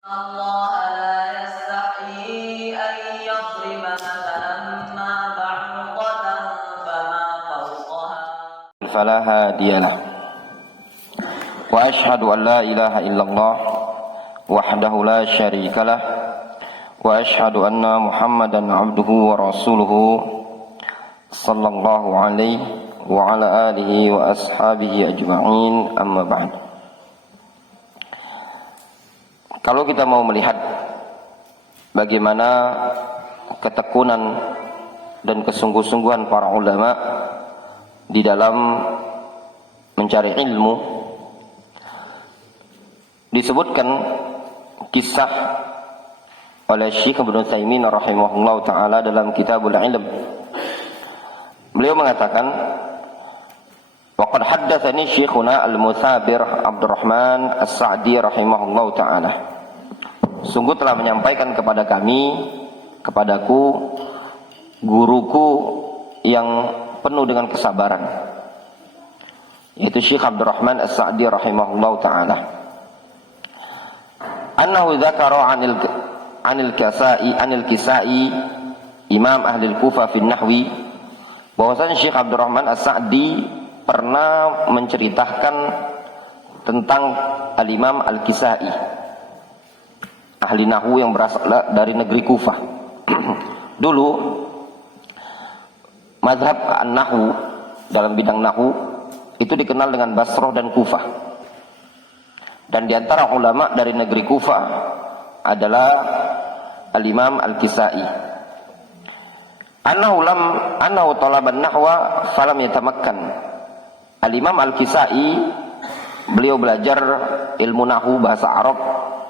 الله لا يستحيي أن يضرب مثلا ما بعوضة فما فوقها فلا هادي له وأشهد أن لا إله إلا الله وحده لا شريك له وأشهد أن محمدا عبده ورسوله صلى الله عليه وعلى آله وأصحابه أجمعين أما بعد. Kalau kita mau melihat bagaimana ketekunan dan kesungguh-sungguhan para ulama di dalam mencari ilmu, disebutkan kisah oleh Syekh Ibnu Utsaimin rahimahullah taala dalam Kitabul Ilm. Beliau mengatakan, waqad haddatsani Syekhuna Al-Mutsabir Abdurrahman As-Sa'di rahimahullah taala. Sungguh telah menyampaikan kepada kami, kepadaku, guruku yang penuh dengan kesabaran, yaitu Syekh Abdurrahman As-Sa'di rahimahullah taala. Annahu dzakara 'anil Kisai Imam ahli Kufah fi nahwi, bahwasanya Syekh Abdurrahman As-Sa'di pernah menceritakan tentang Al-Imam Al-Kisai, ahli nahwu yang berasal dari negeri Kufah. Dulu mazhab an-nahwu dalam bidang nahwu itu dikenal dengan Basrah dan Kufah. Dan di antara ulama dari negeri Kufah adalah Al-Imam Al-Kisai. Annahu talaba an-nahwa falam yatamakkan. Al-Imam Al-Kisai beliau belajar ilmu nahwu bahasa Arab,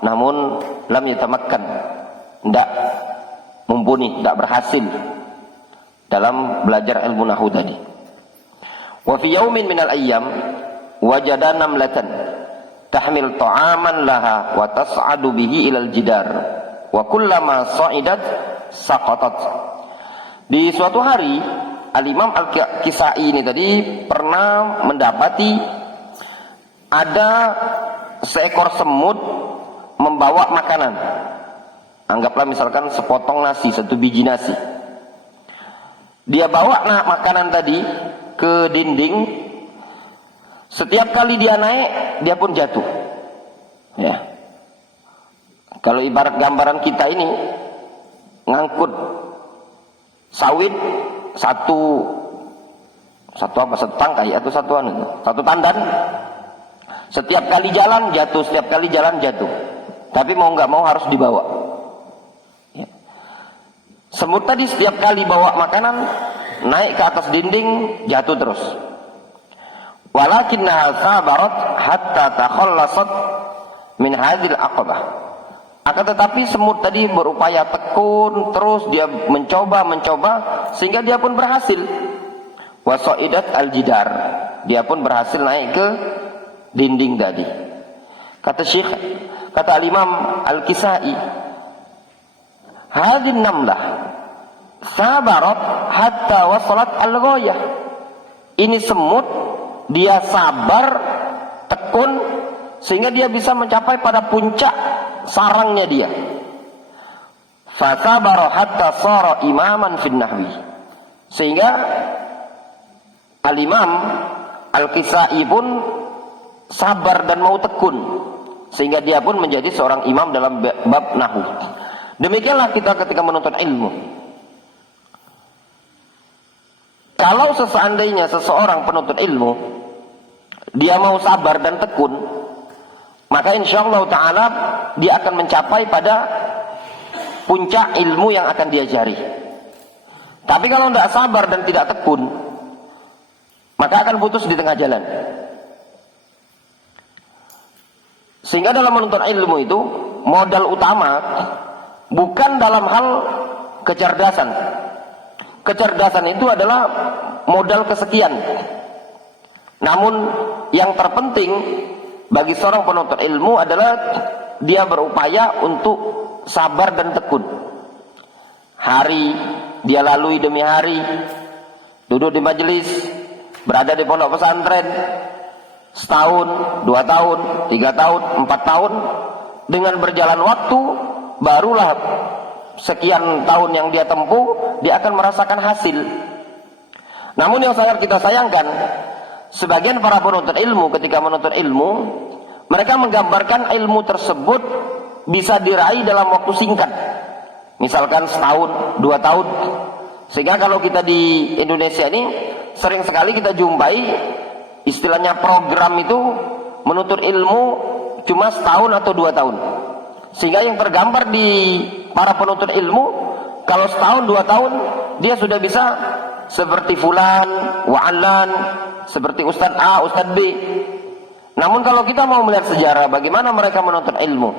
namun lam yatamakkan, tidak mumpuni, tidak berhasil dalam belajar ilmu nahwu tadi. Wa fi yaumin minal ayyam wajada namlatan tahmil ta'aman laha wa tas'adu bihi ilal jidar wa kullama sa'idat saqatat. Di suatu hari Al-Imam Al-Kisai ini tadi pernah mendapati ada seekor semut membawa makanan. Anggaplah misalkan sepotong nasi, satu biji nasi. Dia bawa makanan tadi ke dinding. Setiap kali dia naik, dia pun jatuh. Ya. Kalau ibarat gambaran kita ini ngangkut sawit satu tangkai atau satu tandan. Setiap kali jalan jatuh, setiap kali jalan jatuh. Tapi mau nggak mau harus dibawa. Ya. Semut tadi setiap kali bawa makanan, naik ke atas dinding, jatuh terus. Walakinnaha sabarat hatta takhallasat min hadhil aqabah. Akan tetapi semut tadi berupaya tekun, terus dia mencoba sehingga dia pun berhasil. Wasaidat al-jidar, dia pun berhasil naik ke dinding tadi. Kata Al-Imam Al-Kisai, hadhin namlah sabarat hatta wasalat al-ghayah. Ini semut, dia sabar, tekun, sehingga dia bisa mencapai pada puncak sarangnya dia. Fasabara hatta sara imaman fin nahwi. Sehingga Al-Imam Al-Kisai pun sabar dan mau tekun, sehingga dia pun menjadi seorang imam dalam bab nahwu. Demikianlah kita ketika menuntut ilmu. Kalau seandainya seseorang penuntut ilmu dia mau sabar dan tekun, maka insyaallah ta'ala dia akan mencapai pada puncak ilmu yang akan dia cari. Tapi kalau tidak sabar dan tidak tekun, maka akan putus di tengah jalan. Sehingga dalam menuntut ilmu itu modal utama bukan dalam hal kecerdasan. Kecerdasan itu adalah modal kesekian. Namun yang terpenting bagi seorang penuntut ilmu adalah dia berupaya untuk sabar dan tekun. Hari dia lalui demi hari, duduk di majelis, berada di pondok pesantren, setahun, 2 tahun, 3 tahun, 4 tahun, dengan berjalan waktu, barulah sekian tahun yang dia tempuh, dia akan merasakan hasil. Namun yang sangat kita sayangkan, sebagian para penuntut ilmu ketika menuntut ilmu, mereka menggambarkan ilmu tersebut bisa diraih dalam waktu singkat. Misalkan setahun, 2 tahun. Sehingga kalau kita di Indonesia ini, sering sekali kita jumpai istilahnya program itu menuntut ilmu cuma setahun atau 2 tahun. Sehingga yang tergambar di para penuntut ilmu, kalau setahun 2 tahun dia sudah bisa seperti fulan, wa'alan, seperti Ustadz A, Ustadz B. Namun kalau kita mau melihat sejarah bagaimana mereka menuntut ilmu,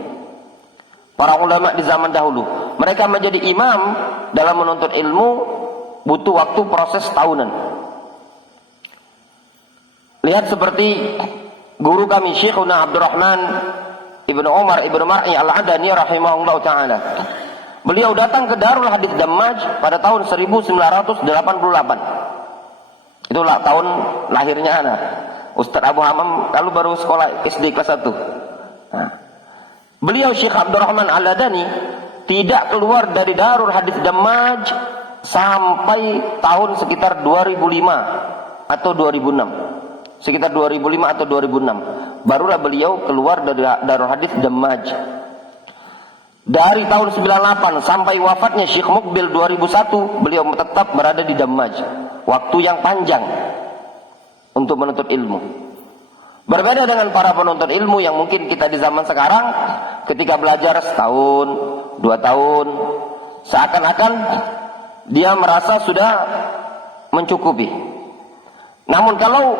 para ulama di zaman dahulu, mereka menjadi imam dalam menuntut ilmu butuh waktu proses tahunan. Lihat seperti guru kami Syekhuna Abdurrahman Ibnu Umar Ibnu Mar'i Al-Adani rahimahullah ta'ala. Beliau datang ke Darul Hadis Dammaj pada tahun 1988. Itulah tahun lahirnya anak Ustadz Abu Hamam, lalu baru sekolah SD kelas 1. Nah, beliau Syekh Abdurrahman Al-Adani tidak keluar dari Darul Hadis Dammaj sampai tahun sekitar 2005 atau 2006. Sekitar 2005 atau 2006 barulah beliau keluar dari Darul Hadis Dammaj. Dari tahun 98 sampai wafatnya Syekh Mukbil 2001, beliau tetap berada di Dammaj. Waktu yang panjang untuk menuntut ilmu. Berbeda dengan para penuntut ilmu yang mungkin kita di zaman sekarang, ketika belajar setahun, 2 tahun, seakan-akan dia merasa sudah mencukupi. Namun kalau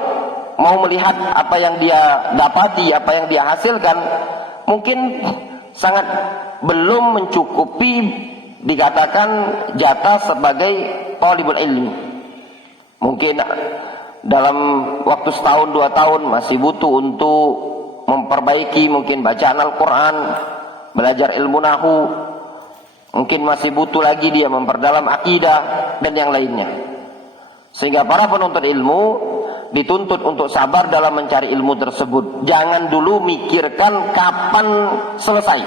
mau melihat apa yang dia dapati, apa yang dia hasilkan, mungkin sangat belum mencukupi dikatakan jatah sebagai talibul ilmi. Mungkin dalam waktu setahun 2 tahun masih butuh untuk memperbaiki mungkin bacaan Al-Quran, belajar ilmu nahu, mungkin masih butuh lagi dia memperdalam akidah dan yang lainnya. Sehingga para penuntut ilmu dituntut untuk sabar dalam mencari ilmu tersebut. Jangan dulu mikirkan kapan selesai.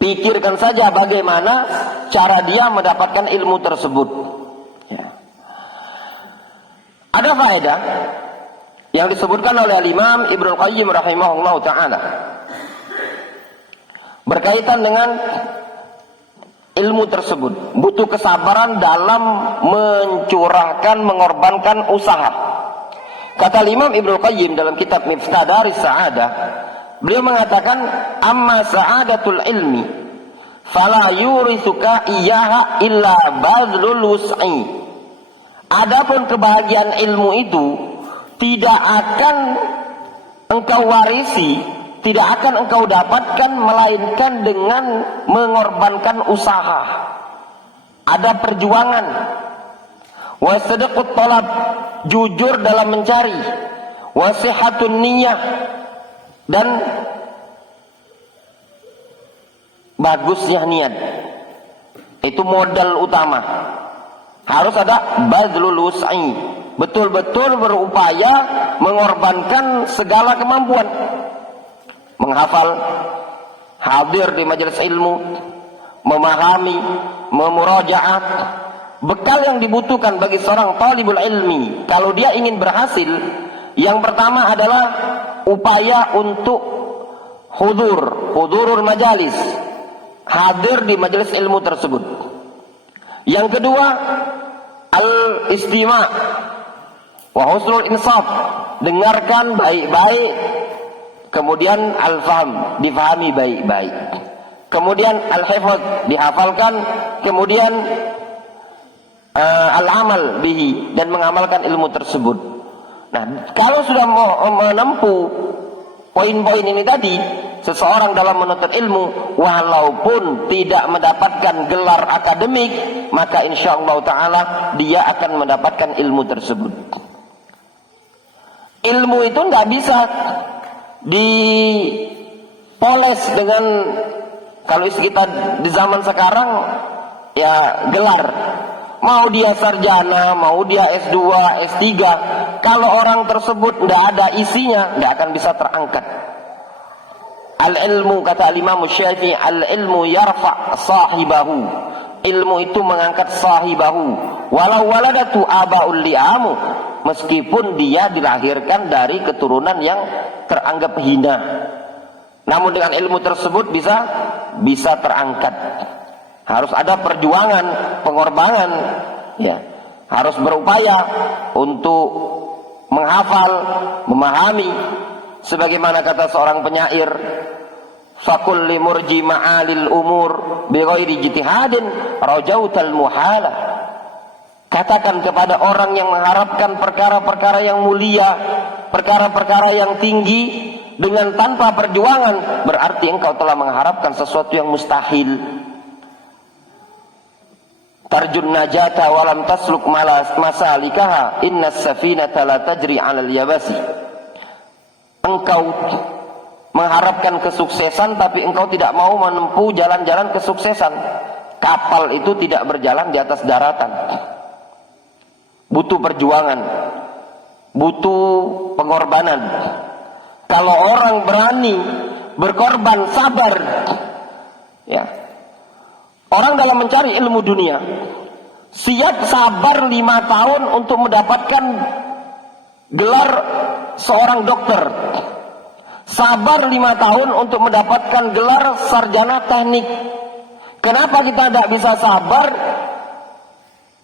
Pikirkan saja bagaimana cara dia mendapatkan ilmu tersebut. Ya. Ada faedah yang disebutkan oleh Imam Ibnu Qayyim rahimahullah ta'ala berkaitan dengan ilmu tersebut. Butuh kesabaran dalam mencurahkan, mengorbankan usaha. Kata Imam Ibnu Qayyim dalam kitab Miftah Daris Sa'adah, beliau mengatakan, amma sa'adatul ilmi fala yurithuka iyaha illa badlul wus'i. Adapun kebahagiaan ilmu itu tidak akan engkau warisi, tidak akan engkau dapatkan melainkan dengan mengorbankan usaha. Ada perjuangan. Wa sadaqut talab, jujur dalam mencari. Wa sihatun niyah, dan bagusnya niat. Itu modal utama. Harus ada badlul wus'i, betul-betul berupaya mengorbankan segala kemampuan. Menghafal, hadir di majelis ilmu, memahami, memurajaat. Bekal yang dibutuhkan bagi seorang talibul ilmi kalau dia ingin berhasil, yang pertama adalah upaya untuk hudurul majalis, hadir di majelis ilmu tersebut. Yang kedua, al-istima' wa husnul insaf, dengarkan baik-baik. Kemudian al-faham, difahami baik-baik. Kemudian al-hifdz, dihafalkan. Kemudian al-amal bihi, dan mengamalkan ilmu tersebut. Nah, kalau sudah menempuh poin-poin ini tadi, seseorang dalam menuntut ilmu, walaupun tidak mendapatkan gelar akademik, maka insyaallah ta'ala dia akan mendapatkan ilmu tersebut. Ilmu itu nggak bisa dipoles dengan, kalau kita di zaman sekarang ya gelar, mau dia sarjana, mau dia S2, S3, kalau orang tersebut tidak ada isinya, tidak akan bisa terangkat. Al-ilmu, kata Imam Syafi'i, al-ilmu yarfa' sahibahu. Ilmu itu mengangkat sahibahu. Walau waladatu aba'ul li'amu. Meskipun dia dilahirkan dari keturunan yang teranggap hina. Namun dengan ilmu tersebut bisa terangkat. Harus ada perjuangan, pengorbanan, ya. Harus berupaya untuk menghafal, memahami. Sebagaimana kata seorang penyair, fakul limurji ma'alil umur bighairi ijtihadin rajautal muhala. Katakan kepada orang yang mengharapkan perkara-perkara yang mulia, perkara-perkara yang tinggi dengan tanpa perjuangan, berarti engkau telah mengharapkan sesuatu yang mustahil. Tarjun najata walam tasluk masalikaha innas safinata la tajri 'alal yabasi. Engkau mengharapkan kesuksesan tapi engkau tidak mau menempuh jalan-jalan kesuksesan. Kapal itu tidak berjalan di atas daratan. Butuh perjuangan, butuh pengorbanan. Kalau orang berani berkorban, sabar, ya. Orang dalam mencari ilmu dunia siap sabar 5 tahun untuk mendapatkan gelar seorang dokter, sabar 5 tahun untuk mendapatkan gelar sarjana teknik. Kenapa kita tidak bisa sabar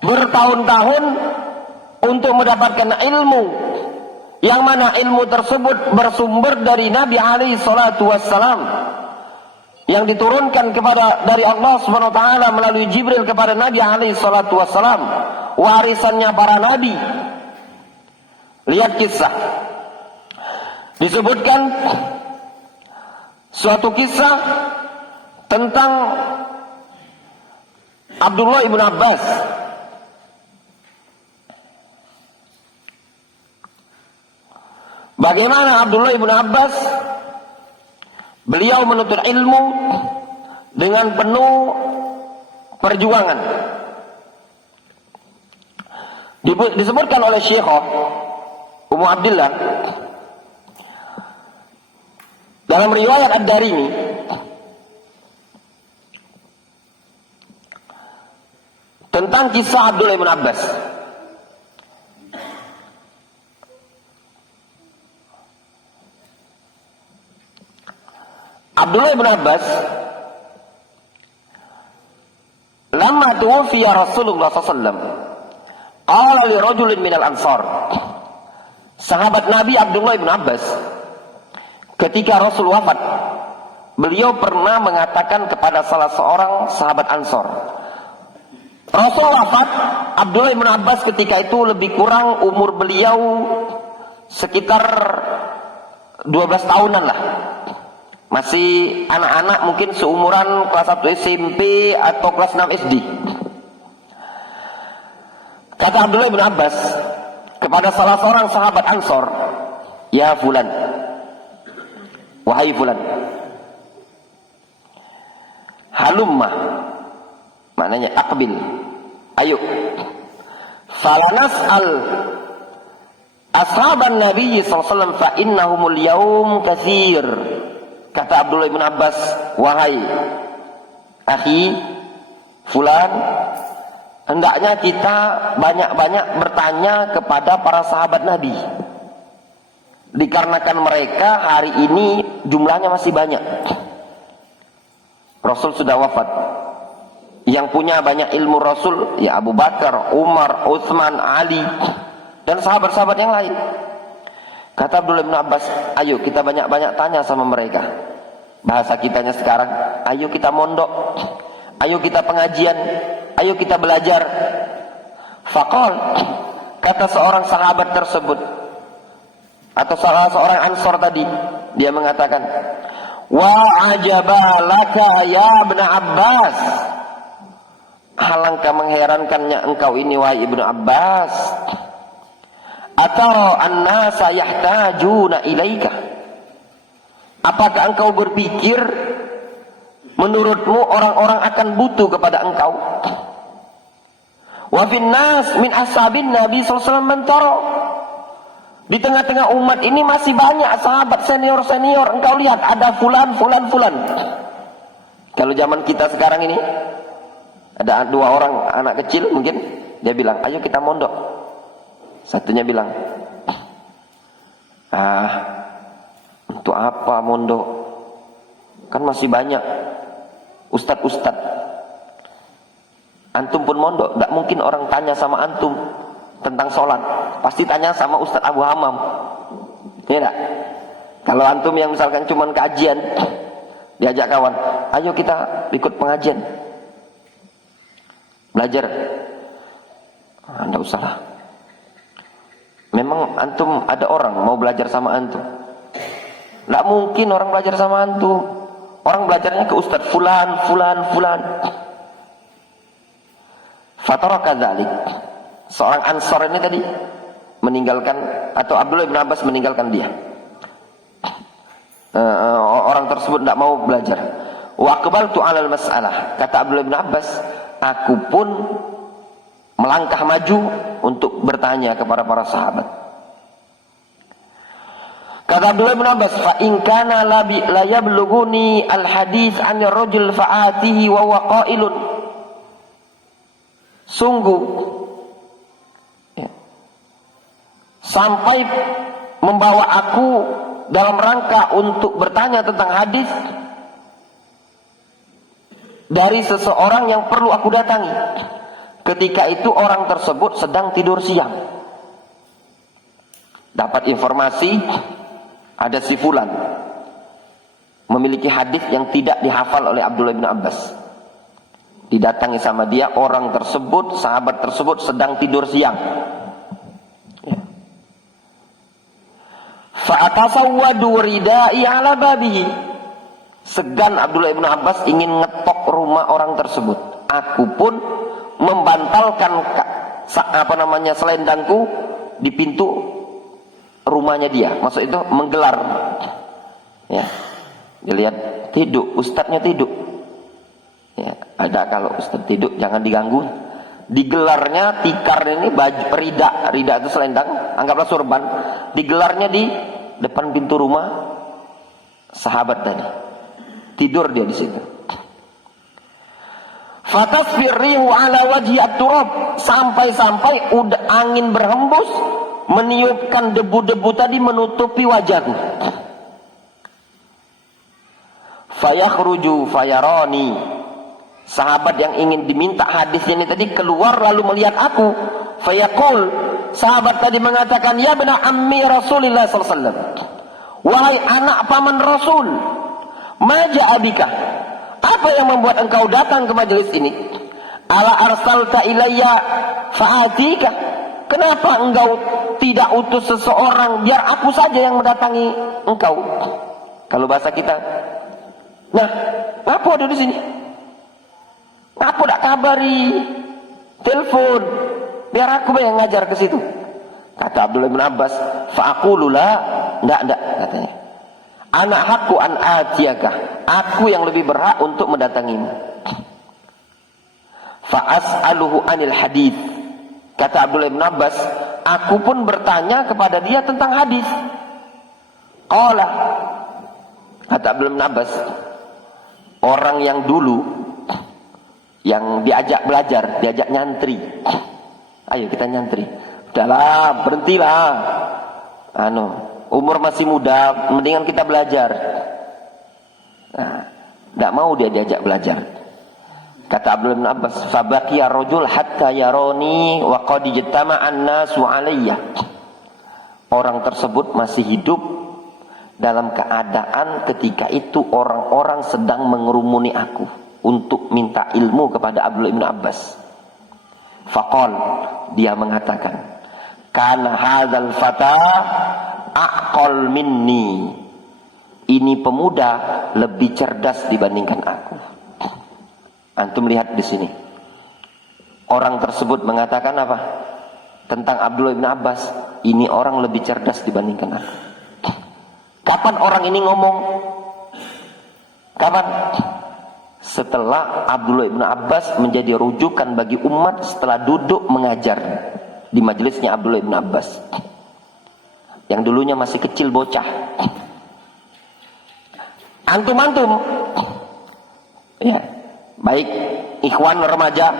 bertahun-tahun untuk mendapatkan ilmu, yang mana ilmu tersebut bersumber dari Nabi alaihi salatu wassalam, yang diturunkan dari Allah Subhanahu wa taala melalui Jibril kepada Nabi alaihi salatu wassalam, warisannya para nabi. Lihat kisah. Disebutkan suatu kisah tentang Abdullah ibn Abbas. Bagaimana Abdullah ibn Abbas, beliau menuntut ilmu dengan penuh perjuangan. Disebutkan oleh Syekhah Ummu Abdillah dalam riwayat Ad-Darimi, tentang kisah Abdullah ibn Abbas. Abdullah ibn Abbas, lama tuwfiya Rasulullah SAW, qala li rajulin minal ansar. Sahabat Nabi Abdullah ibn Abbas, ketika Rasul wafat, beliau pernah mengatakan kepada salah seorang sahabat Ansor. Rasul wafat, Abdullah ibn Abbas ketika itu lebih kurang umur beliau sekitar 12 tahunan lah. Masih anak-anak, mungkin seumuran kelas 1 SMP atau kelas 6 SD. Kata Abdullah bin Abbas kepada salah seorang sahabat Ansor, ya fulan, wahai fulan, halumma, maknanya aqbil, ayo, falanas'al ashaban Nabi SAW fa innahumul yaum katsir. Kata Abdullah bin Abbas, wahai akhi fulan, hendaknya kita banyak-banyak bertanya kepada para sahabat Nabi, dikarenakan mereka hari ini jumlahnya masih banyak. Rasul sudah wafat. Yang punya banyak ilmu Rasul ya Abu Bakar, Umar, Utsman, Ali, dan sahabat-sahabat yang lain. Kata Abdullah bin Abbas, ayo kita banyak-banyak tanya sama mereka. Bahasa kitanya sekarang, ayo kita mondok, ayo kita pengajian, ayo kita belajar. Faqal, kata seorang sahabat tersebut, atau salah seorang Ansor tadi, dia mengatakan, wa ajabalaka ya ibn Abbas, alangkah mengherankannya engkau ini wahai Ibnu Abbas. Atara an-nasa yahtajuna ilaika, apakah engkau berpikir menurutmu orang-orang akan butuh kepada engkau? Wa fin nas min ashabin Nabi sallallahu alaihi wasallam man tara, Di tengah-tengah umat ini masih banyak sahabat senior-senior. Engkau lihat ada fulan. Kalau zaman kita sekarang ini ada 2 orang anak kecil mungkin, dia bilang, ayo kita mondok. Satunya bilang, untuk apa mondok? Kan masih banyak ustadz. Antum pun mondok, tidak mungkin orang tanya sama antum tentang sholat, pasti tanya sama Ustadz Abu Hamam. Tidak. Kalau antum yang misalkan cuman kajian, diajak kawan, ayo kita ikut pengajian, belajar. Tidak usah lah. Memang antum ada orang mau belajar sama antum? Tidak mungkin orang belajar sama antum. Orang belajarnya ke Ustadz fulan. Fataraka dzalik. Seorang Ansar ini tadi meninggalkan, atau Abdullah bin Abbas meninggalkan dia. Orang tersebut tidak mau belajar. Wa aqbaltu 'alal mas'alah. Kata Abdullah bin Abbas, aku pun melangkah maju untuk bertanya kepada para sahabat. Kata Abdullah bin Abbas, fa in kana la yablughuni al hadits 'anil rajul fa'atihi wa huwa qailun. Sungguh sampai membawa aku dalam rangka untuk bertanya tentang hadis dari seseorang yang perlu aku datangi. Ketika itu orang tersebut sedang tidur siang. Dapat informasi ada si fulan memiliki hadis yang tidak dihafal oleh Abdullah bin Abbas. Didatangi sama dia, orang tersebut, sahabat tersebut sedang tidur siang. Fa'atasawwadu ridai ala babihi. Segan Abdullah bin Abbas ingin ngetok rumah orang tersebut. Aku pun membantalkan selendangku di pintu rumahnya dia. Maksud itu menggelar. Ya. Dilihat tidur, ustadznya tidur. Ya, ada kalau ustadz tidur jangan diganggu. Digelarnya tikar ini baju rida itu selendang, anggaplah surban. Digelarnya di depan pintu rumah sahabat tadi. Tidur dia di situ. Fatasfirihu ala wajhi at-turab, sampai-sampai udah angin berhembus meniupkan debu-debu tadi menutupi wajahku. Fayakhruju fayarani. Sahabat yang ingin diminta hadisnya ini tadi keluar lalu melihat aku. Fayaqul, sahabat tadi mengatakan, ya bena ammi Rasulillah sallallahu alaihi wasallam. Wahai anak paman Rasul, ma ja'a bika? Apa yang membuat engkau datang ke majelis ini? Ala arsalta ilayya fa'atika? Kenapa engkau tidak utus seseorang biar aku saja yang mendatangi engkau? Kalau bahasa kita, nah, apa ada di sini? Apa tak kabari, telepon, biar aku yang ngajar ke situ. Kata Abdullah bin Abbas, fa'aqulu la, enggak katanya. Anak hakku an atiyaka, aku yang lebih berhak untuk mendatangimu. Fa'as'aluhu anil hadith. Kata Abdullah bin Abbas, aku pun bertanya kepada dia tentang hadis. Qala, kata Abdullah bin Abbas, orang yang dulu yang diajak belajar, diajak nyantri. Ayo kita nyantri. Udahlah, berhentilah. Umur masih muda, mendingan kita belajar. Nah, tidak mau dia diajak belajar. Kata Abdullah bin Abbas, fabaqiya rajul hatta yarani wa qad ijtama'an nasu alayya. Orang tersebut masih hidup dalam keadaan ketika itu orang-orang sedang mengerumuni aku untuk minta ilmu kepada Abdullah bin Abbas. Faqal, dia mengatakan, kana hadzal fata aqal minni. Ini pemuda lebih cerdas dibandingkan aku. Antum lihat di sini. Orang tersebut mengatakan apa? Tentang Abdullah bin Abbas, ini orang lebih cerdas dibandingkan aku. Kapan orang ini ngomong? Kapan? Setelah Abdullah bin Abbas menjadi rujukan bagi umat setelah duduk mengajar di majelisnya Abdullah bin Abbas. yang dulunya masih kecil bocah. Antum-antum, ya, baik ikhwan remaja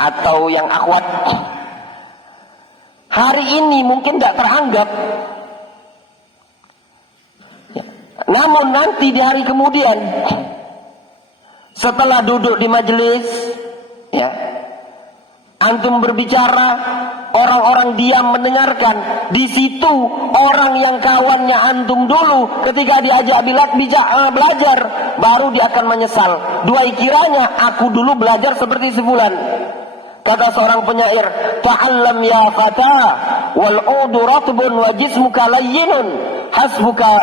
atau yang akhwat, hari ini mungkin tidak teranggap, ya. Namun nanti di hari kemudian, setelah duduk di majelis, ya, antum berbicara, orang-orang diam mendengarkan. Di situ orang yang kawannya antum dulu ketika diajak belajar, baru dia akan menyesal. Duai kiranya aku dulu belajar seperti sebulan. Kata seorang penyair, ta'allam ya fata wal udu ratbun wa jismuka layyinun hasbuka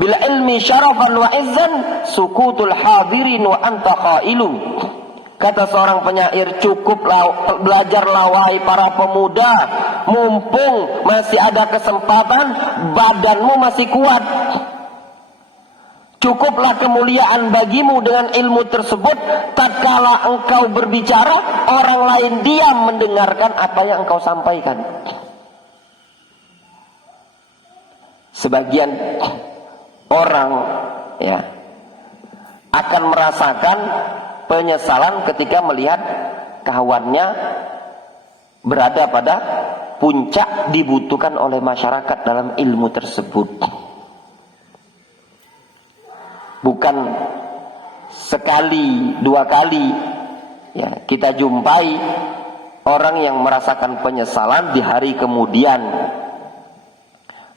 bil ilmi syarafan wa izzan sukutul hadirin wa anta qailu. Kata seorang penyair, cukuplah belajarlah wahai para pemuda, mumpung masih ada kesempatan, badanmu masih kuat. Cukuplah kemuliaan bagimu dengan ilmu tersebut, tatkala engkau berbicara, orang lain diam mendengarkan apa yang engkau sampaikan. Sebagian orang, ya, akan merasakan penyesalan ketika melihat kawannya berada pada puncak dibutuhkan oleh masyarakat dalam ilmu tersebut. Bukan sekali, dua kali, ya, kita jumpai orang yang merasakan penyesalan di hari kemudian.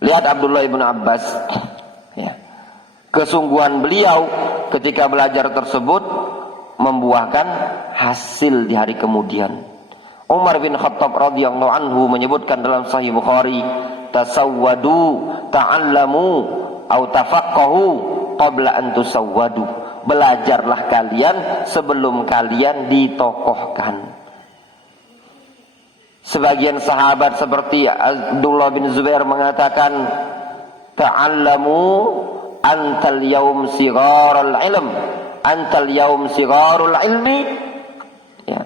Lihat Abdullah ibn Abbas, ya, kesungguhan beliau ketika belajar tersebut membuahkan hasil di hari kemudian. Umar bin Khattab radhiyallahu anhu menyebutkan dalam Sahih Bukhari, tasawwadu ta'allamu au tafaqahu qabla an tusawwadu. Belajarlah kalian sebelum kalian ditokohkan. Sebagian sahabat seperti Abdullah bin Zubair mengatakan, ta'allamu antal yaum sigharul ilm, antal yaum sigharul ilmi, ya,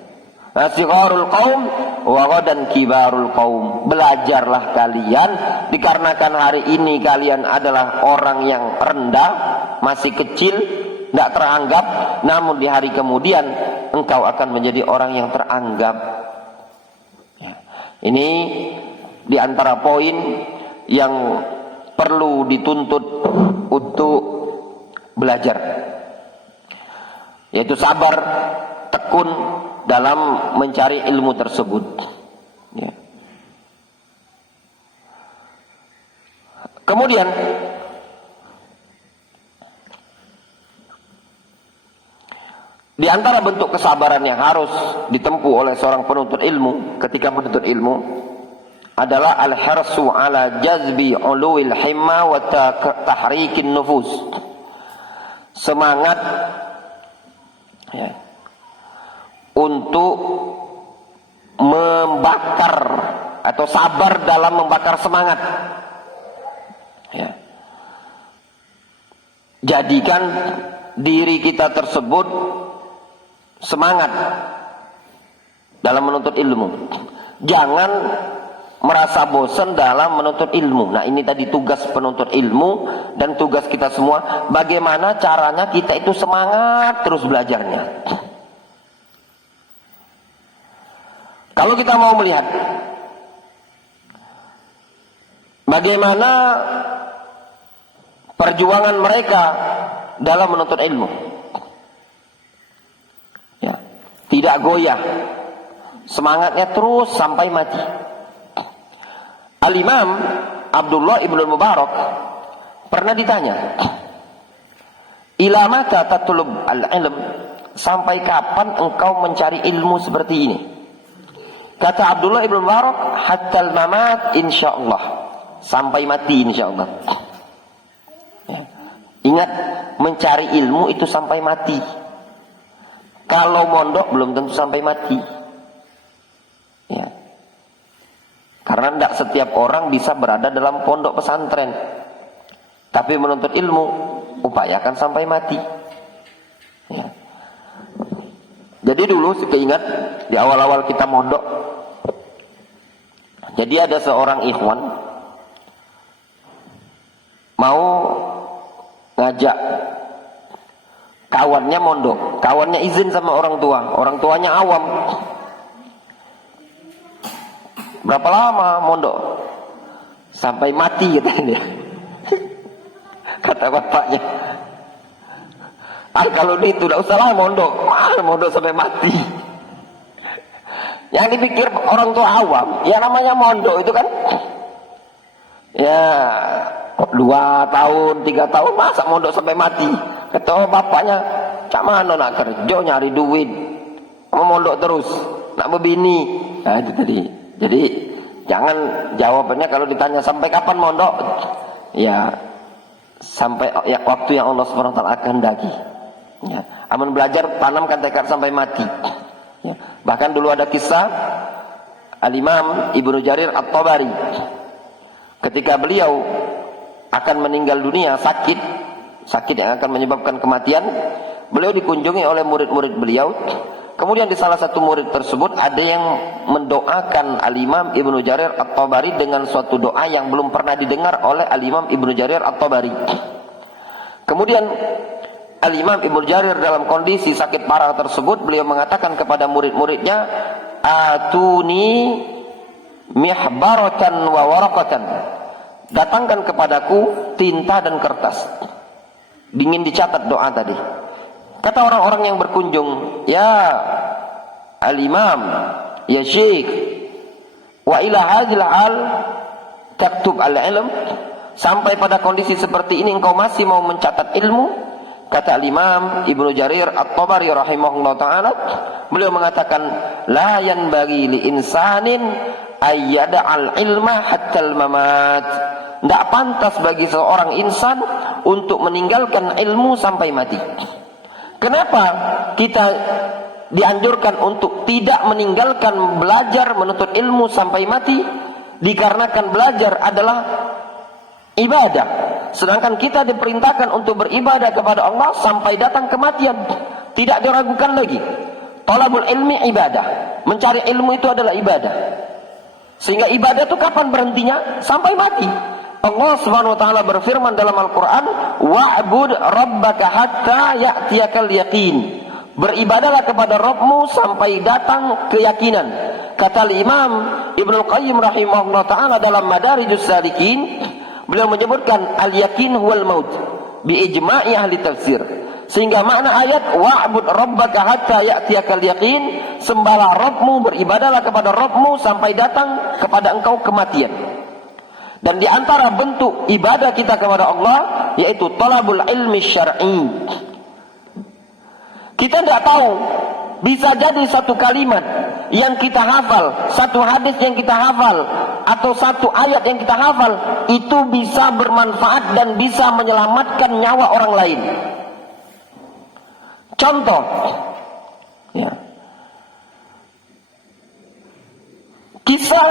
sigharul qaum wa ghadan kibarul qaum. Belajarlah kalian dikarenakan hari ini kalian adalah orang yang rendah, masih kecil, tidak teranggap, namun di hari kemudian engkau akan menjadi orang yang teranggap, ya. Ini di antara poin yang perlu dituntut untuk belajar, yaitu sabar, tekun dalam mencari ilmu tersebut, ya. Kemudian di antara bentuk kesabaran yang harus ditempuh oleh seorang penuntut ilmu ketika menuntut ilmu adalah al-hirsu ala jazbi uluwil himma wa tahrikin nufus. Semangat, ya, untuk membakar atau sabar dalam membakar semangat, ya. Jadikan diri kita tersebut semangat dalam menuntut ilmu. Jangan merasa bosan dalam menuntut ilmu. Nah, ini tadi tugas penuntut ilmu dan tugas kita semua. Bagaimana caranya kita itu semangat terus belajarnya. Kalau kita mau melihat bagaimana perjuangan mereka dalam menuntut ilmu, ya, tidak goyah, semangatnya terus sampai mati. Al-Imam Abdullah ibn Mubarak pernah ditanya, ila mata tatlub al-ilm, sampai kapan engkau mencari ilmu seperti ini? Kata Abdullah ibn Mubarak, hatta al-mamat insyaallah, sampai mati insyaallah. Ya. Ingat, mencari ilmu itu sampai mati. Kalau mondok belum tentu sampai mati, ya. Karena tidak setiap orang bisa berada dalam pondok pesantren. Tapi menuntut ilmu, upayakan sampai mati, ya. Jadi dulu kita ingat di awal-awal kita mondok, jadi ada seorang ikhwan mau ngajak kawannya mondok, kawannya izin sama orang tua, orang tuanya awam. Berapa lama mondok? Sampai mati katanya. Kata bapaknya. Kalau itu tidak usahlah mondok, mondok sampai mati. Yang dipikir orang tua awam, ya namanya mondok itu kan, ya 2 tahun, 3 tahun, masa mondok sampai mati. Kata bapaknya, cak mana nak kerja nyari duit, mau mondok terus, nak berbini. Nah itu tadi. Jadi jangan jawabannya kalau ditanya sampai kapan mondok, ya sampai ya waktu yang Allah SWT kehendaki. Ya, aman belajar tanamkan tekad sampai mati. Ya, bahkan dulu ada kisah Al-Imam Ibnu Jarir At-Tabari, ketika beliau akan meninggal dunia, sakit yang akan menyebabkan kematian, beliau dikunjungi oleh murid-murid beliau. Kemudian di salah satu murid tersebut ada yang mendoakan Al-Imam Ibnu Jarir At-Tabari dengan suatu doa yang belum pernah didengar oleh Al-Imam Ibnu Jarir At-Tabari. Kemudian Al-Imam Ibnu Jarir dalam kondisi sakit parah tersebut, beliau mengatakan kepada murid-muridnya, atuni mihbaratan wa waraqatan, datangkan kepadaku tinta dan kertas, ingin dicatat doa tadi. Kata orang-orang yang berkunjung, ya Al-Imam, ya Syekh, wa ila hadhil hal taktub al-ilm, sampai pada kondisi seperti ini engkau masih mau mencatat ilmu? Kata Al-Imam Ibnu Jarir At-Tabari rahimahullah ta'ala, beliau mengatakan, la yanbaghi li insanin ayyada'al ilma hatta al-mamat, tidak pantas bagi seorang insan untuk meninggalkan ilmu sampai mati. Kenapa kita dianjurkan untuk tidak meninggalkan belajar menuntut ilmu sampai mati? Dikarenakan belajar adalah ibadah, sedangkan kita diperintahkan untuk beribadah kepada Allah sampai datang kematian. Tidak diragukan lagi, talabul ilmi ibadah, mencari ilmu itu adalah ibadah. Sehingga ibadah itu kapan berhentinya? Sampai mati. Allah Subhanahu wa taala berfirman dalam Al-Qur'an, wa'bud rabbaka hatta ya'tiyakal yaqin, beribadahlah kepada Rabbmu sampai datang keyakinan. Kata Imam Ibnu Qayyim rahimahullah taala dalam Madarijus Salikin, beliau menyebutkan al-yakin huwal maut bi ijma'i ahli tafsir. Sehingga makna ayat wa'bud rabbaka hatta ya'tiyakal yaqin, sembahlah Rabbmu, beribadahlah kepada Rabbmu sampai datang kepada engkau kematian. Dan di antara bentuk ibadah kita kepada Allah yaitu talabul ilmi syar'i. Kita tidak tahu, bisa jadi satu kalimat yang kita hafal, satu hadis yang kita hafal, atau satu ayat yang kita hafal, itu bisa bermanfaat dan bisa menyelamatkan nyawa orang lain. Contoh, ya, kisah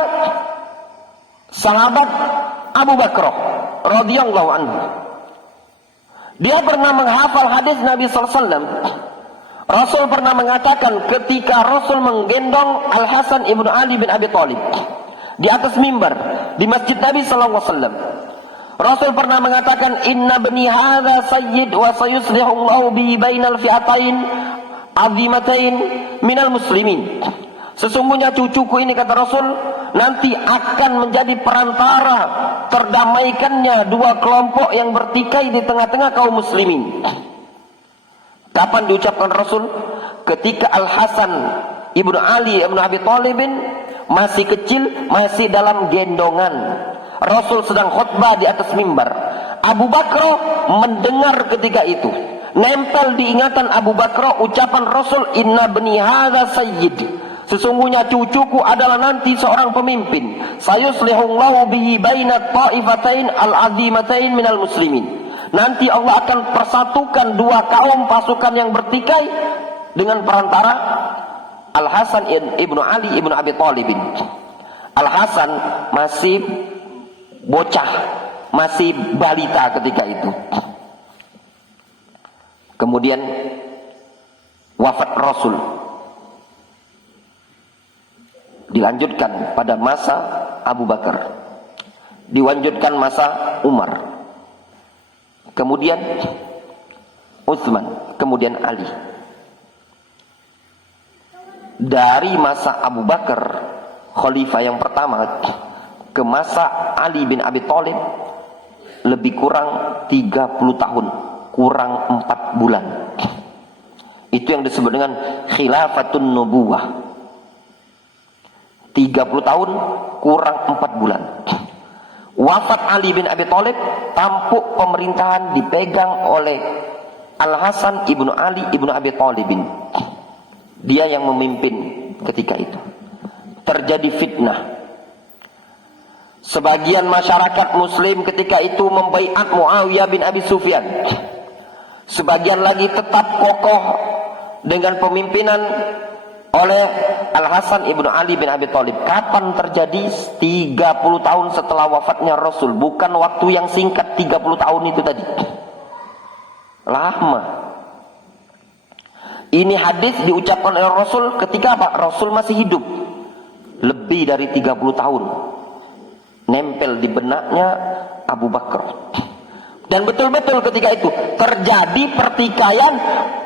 sahabat Abu Bakar radhiyallahu anhu. Dia pernah menghafal hadis Nabi sallallahu alaihi wasallam. Rasul pernah mengatakan ketika Rasul menggendong Al-Hasan ibnu Ali bin Abi Thalib di atas mimbar di masjid Nabi sallallahu alaihi wasallam. Rasul pernah mengatakan, inna bani hadza sayyid wa sayuslihu Allahu bi bainal fi'atain azimatain minal muslimin. Sesungguhnya cucuku ini, kata Rasul, nanti akan menjadi perantara terdamaikannya 2 kelompok yang bertikai di tengah-tengah kaum muslimin. Kapan diucapkan Rasul? Ketika Al-Hasan ibnu Ali ibnu Abi Thalib masih kecil, masih dalam gendongan. Rasul sedang khutbah di atas mimbar. Abu Bakar mendengar ketika itu. Nempel di ingatan Abu Bakar ucapan Rasul, inna bani hadza sayyid, sesungguhnya cucuku adalah nanti seorang pemimpin. Sayuslihullahu bihi bainat ta'ifatain al-azimatain minal muslimin. Nanti Allah akan persatukan 2 kaum pasukan yang bertikai dengan perantara Al-Hasan ibnu Ali ibnu Abi Thalib. Al-Hasan masih bocah, masih balita ketika itu. Kemudian wafat Rasul. Dilanjutkan pada masa Abu Bakar, dilanjutkan masa Umar. kemudian Utsman, kemudian Ali. Dari masa Abu Bakar, khalifah yang pertama, ke masa Ali bin Abi Thalib lebih kurang 30 tahun, kurang 4 bulan. Itu yang disebut dengan khilafatun nubuwah. 30 tahun kurang 4 bulan. Wafat Ali bin Abi Thalib, tampuk pemerintahan dipegang oleh Al-Hasan ibnu Ali ibnu Abi Thalibin. Dia yang memimpin ketika itu. Terjadi fitnah. Sebagian masyarakat muslim ketika itu membaiat Muawiyah bin Abi Sufyan. Sebagian lagi tetap kokoh dengan pemimpinan oleh Al-Hasan ibnu Ali bin Abi Thalib. Kapan terjadi? 30 tahun setelah wafatnya Rasul. Bukan waktu yang singkat 30 tahun itu tadi. Lama. Ini hadis diucapkan oleh Rasul ketika apa? Rasul masih hidup. Lebih dari 30 tahun. Nempel di benaknya Abu Bakar. Dan betul-betul ketika itu terjadi pertikaian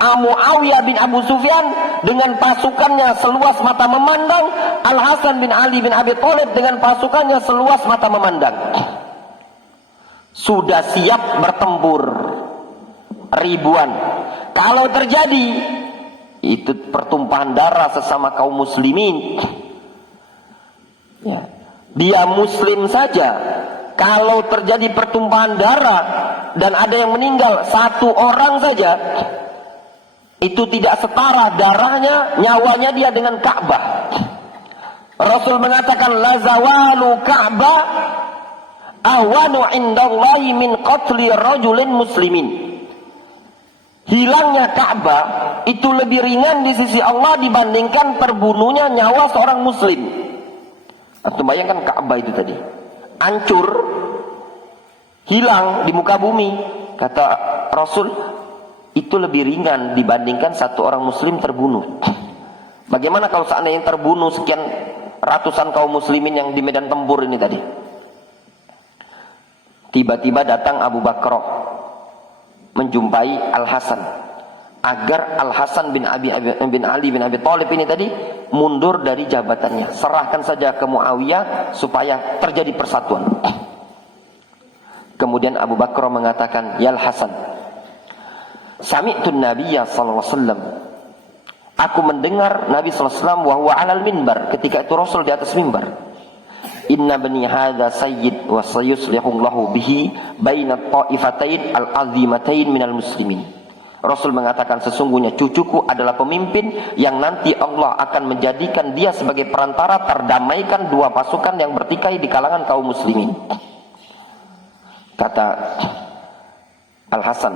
Muawiyah bin Abu Sufyan dengan pasukannya seluas mata memandang, Al-Hasan bin Ali bin Abi Thalib dengan pasukannya seluas mata memandang. Sudah siap bertempur ribuan. Kalau terjadi itu pertumpahan darah sesama kaum muslimin. Ya. Dia muslim saja, kalau terjadi pertumpahan darah dan ada yang meninggal 1 orang saja, itu tidak setara darahnya, nyawanya dia dengan Ka'bah. Rasul mengatakan la zawalu Ka'bah ahwanu indallahi min qatli rajulin muslimin. Hilangnya Ka'bah itu lebih ringan di sisi Allah dibandingkan terbunuhnya nyawa seorang muslim. Atau bayangkan Ka'bah itu tadi hancur, hilang di muka bumi. Kata Rasul, itu lebih ringan dibandingkan 1 orang muslim terbunuh. Bagaimana kalau seandainya yang terbunuh sekian ratusan kaum muslimin yang di medan tempur ini tadi? Tiba-tiba datang Abu Bakar menjumpai Al-Hasan agar Al-Hasan bin Ali bin Abi Thalib ini tadi mundur dari jabatannya. Serahkan saja ke Muawiyah supaya terjadi persatuan. Kemudian Abu Bakar mengatakan, "Ya Al-Hasan, sami'tun Nabiyya sallallahu alaihi wasallam." Aku mendengar Nabi sallallahu alaihi wasallam wa huwa 'alal minbar, ketika itu Rasul di atas mimbar. Inna bani hadza sayyid wa sayuslihu Allahu bihi baina ta'ifatain al-'azimatain minal muslimin. Rasul mengatakan sesungguhnya cucuku adalah pemimpin yang nanti Allah akan menjadikan dia sebagai perantara terdamaikan 2 pasukan yang bertikai di kalangan kaum muslimin. Kata Al-Hasan,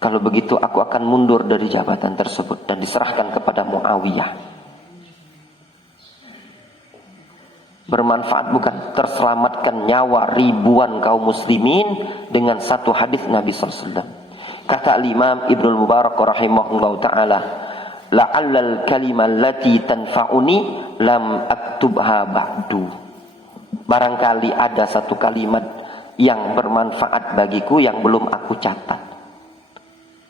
kalau begitu aku akan mundur dari jabatan tersebut dan diserahkan kepada Muawiyah. Bermanfaat bukan? Terselamatkan nyawa ribuan kaum muslimin dengan 1 hadis Nabi SAW. Kata Imam Ibnu Mubarak rahimahullah ta'ala, la'allal kalimah allati tanfa'uni lam aktubha ba'du. Barangkali ada 1 kalimat yang bermanfaat bagiku yang belum aku catat.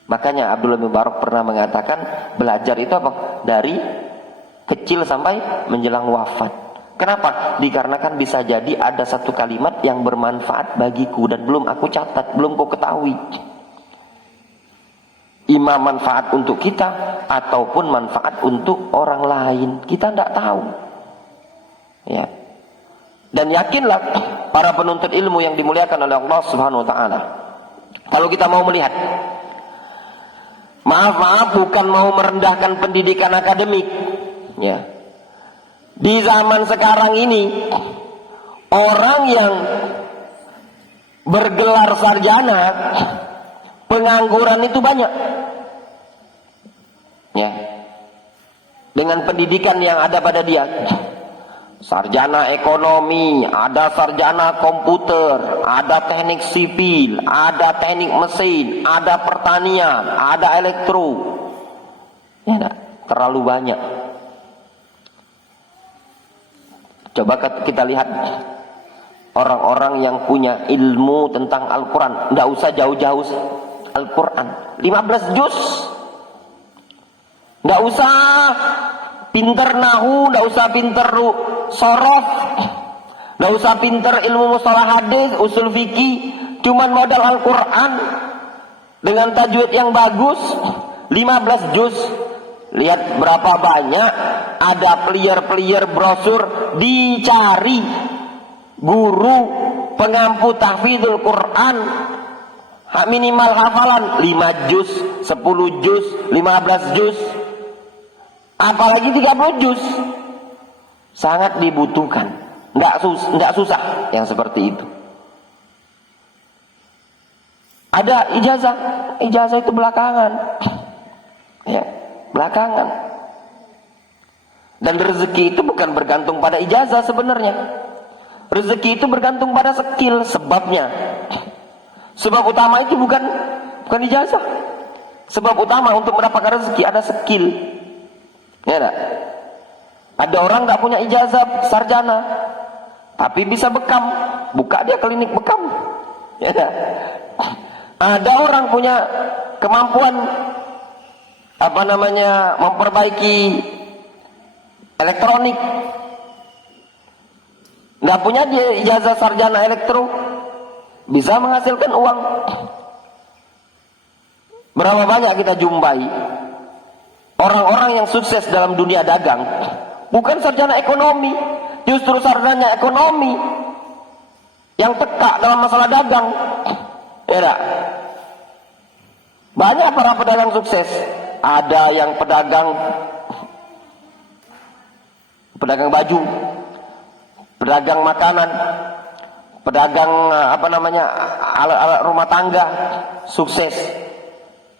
Makanya Abdullah bin Mubarak pernah mengatakan, belajar itu apa? Dari kecil sampai menjelang wafat. Kenapa? Dikarenakan bisa jadi ada 1 kalimat yang bermanfaat bagiku dan belum aku catat, belum ku ketahui. Ima manfaat untuk kita ataupun manfaat untuk orang lain, kita tidak tahu. Ya. Dan yakinlah para penuntut ilmu yang dimuliakan oleh Allah Subhanahu wa taala. Kalau kita mau melihat, maaf bukan mau merendahkan pendidikan akademik, ya. Di zaman sekarang ini orang yang bergelar sarjana, pengangguran itu banyak. Ya. Dengan pendidikan yang ada pada dia. Sarjana ekonomi, ada sarjana komputer, ada teknik sipil, ada teknik mesin, ada pertanian, ada elektro. Ya, terlalu banyak. Coba kita lihat orang-orang yang punya ilmu tentang Al-Quran. Nggak usah jauh-jauh Al-Quran, 15 juz. Nggak usah pinter nahu, nggak usah pinter sorof, nggak usah pinter ilmu mustalah hadis, usul fikih, cuman modal Al-Quran dengan tajwid yang bagus, 15 juz. Lihat berapa banyak ada player brosur, dicari guru pengampu tahfidzul Quran, minimal hafalan 5 juz, 10 juz, 15 juz, apalagi 30 juz. Sangat dibutuhkan. Nggak susah yang seperti itu. Ada ijazah itu belakangan, ya, belakangan. Dan rezeki itu bukan bergantung pada ijazah sebenarnya. Rezeki itu bergantung pada skill. Sebab utama itu bukan ijazah. Sebab utama untuk mendapatkan rezeki ada skill. Ya enggak? Ada orang nggak punya ijazah sarjana, tapi bisa bekam, buka dia klinik bekam. Ya enggak? Ada orang punya kemampuan memperbaiki elektronik, nggak punya dia ijazah sarjana elektro, bisa menghasilkan uang. Berapa banyak kita jumpai orang-orang yang sukses dalam dunia dagang, bukan sarjana ekonomi, justru sarjana ekonomi yang tekak dalam masalah dagang. Ya enggak? Banyak para pedagang sukses. Ada yang pedagang baju, pedagang makanan, pedagang alat rumah tangga, sukses.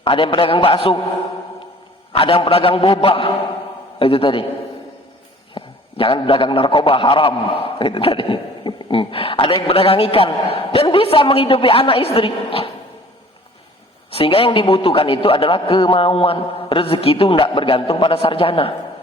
Ada yang pedagang bakso, ada yang pedagang boba, itu tadi. Jangan pedagang narkoba, haram, itu tadi. Ada yang pedagang ikan dan bisa menghidupi anak istri. Sehingga yang dibutuhkan itu adalah kemauan. Rezeki itu tidak bergantung pada sarjana.